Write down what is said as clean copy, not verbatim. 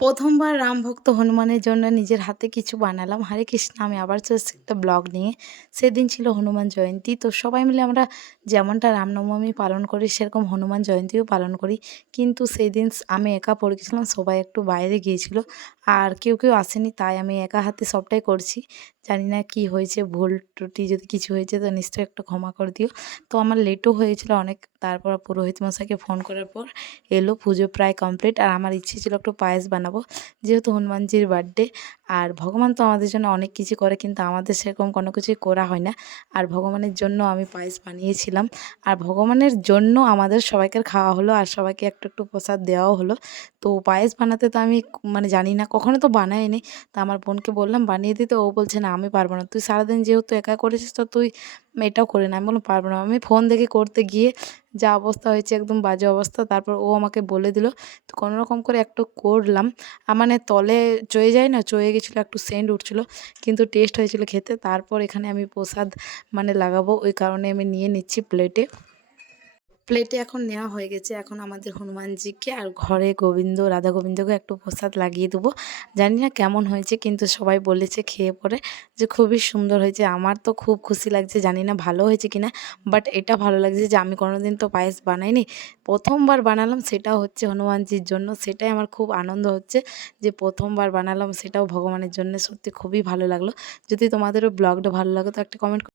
প্রথমবার রামভক্ত হনুমানের জন্য নিজের হাতে কিছু বানালাম। হরে কৃষ্ণ, আমি আবার চলে এসেছি একটা ব্লগ নিয়ে। সেদিন ছিল হনুমান জয়ন্তী। তো সবাই মিলে আমরা যেমনটা রামনবমী পালন করি সেরকম হনুমান জয়ন্তীও পালন করি। কিন্তু সেইদিন আমি একা পড়ে গেছিলাম, সবাই একটু বাইরে গিয়েছিল। আর কেউ আসেনি, তাই আমি একা হাতে সবটাই করছি। জানি না কি হয়েছে, ভুল ত্রুটি যদি কিছু হয়েছে তো নিশ্চয়ই একটু ক্ষমা করে দিও। তো আমার লেটও হয়েছিল অনেক। তারপর পুরোহিত মশাইকে ফোন করার পর এলো, পুজো প্রায় কমপ্লিট। আর আমার ইচ্ছে ছিল একটু পায়েস বানাবো, যেহেতু হনুমানজির বার্থডে। আর ভগবান তো আমাদের জন্য অনেক কিছু করে, কিন্তু আমাদের সেরকম কোনো কিছুই করা হয় না। আর ভগবানের জন্য আমি পায়েস বানিয়েছিলাম। আর ভগবানের জন্য আমাদের সবাইকে খাওয়া হলো, আর সবাইকে একটু একটু প্রসাদ দেওয়াও হলো। তো পায়েস বানাতে তো আমি মানে জানি না, কখনো তো বানাইনি। তো আমার বোনকে বললাম বানিয়ে দিতে, ও বলছে না আমি পারবো না, তুই সারাদিন যেহেতু একা করেছিস তো তুই এটাও করে না। আমি বললাম পারবো না। আমি ফোন দেখে করতে গিয়ে যা অবস্থা হয়েছে, একদম বাজে অবস্থা। তারপর ও আমাকে বলে দিল, তো কোনোরকম করে একটু করলাম। মানে তলে চয়ে যায় না, চয়ে গেছিলো, একটু সেন্ট উঠছিলো, কিন্তু টেস্ট হয়েছিল খেতে। তারপর এখানে আমি প্রসাদ মানে লাগাবো, ওই কারণে আমি নিয়ে নিচ্ছি প্লেটে। প্লেটে এখন নেওয়া হয়ে গেছে। এখন আমাদের হনুমানজিকে আর ঘরে গোবিন্দ রাধা গোবিন্দকে একটু প্রসাদ লাগিয়ে দেবো। জানি না কেমন হয়েছে, কিন্তু সবাই বলেছে খেয়ে পরে যে খুবই সুন্দর হয়েছে। আমার তো খুব খুশি লাগছে, জানি না ভালো হয়েছে কিনা, বাট এটা ভালো লাগছে যে আমি কোনোদিন তো পায়েস বানাইনি, প্রথমবার বানালাম, সেটাও হচ্ছে হনুমানজির জন্য। সেটাই আমার খুব আনন্দ হচ্ছে যে প্রথমবার বানালাম, সেটাও ভগবানের জন্য। সত্যি খুবই ভালো লাগলো। যদি তোমাদেরও ব্লগটা ভালো লাগে তো একটা কমেন্ট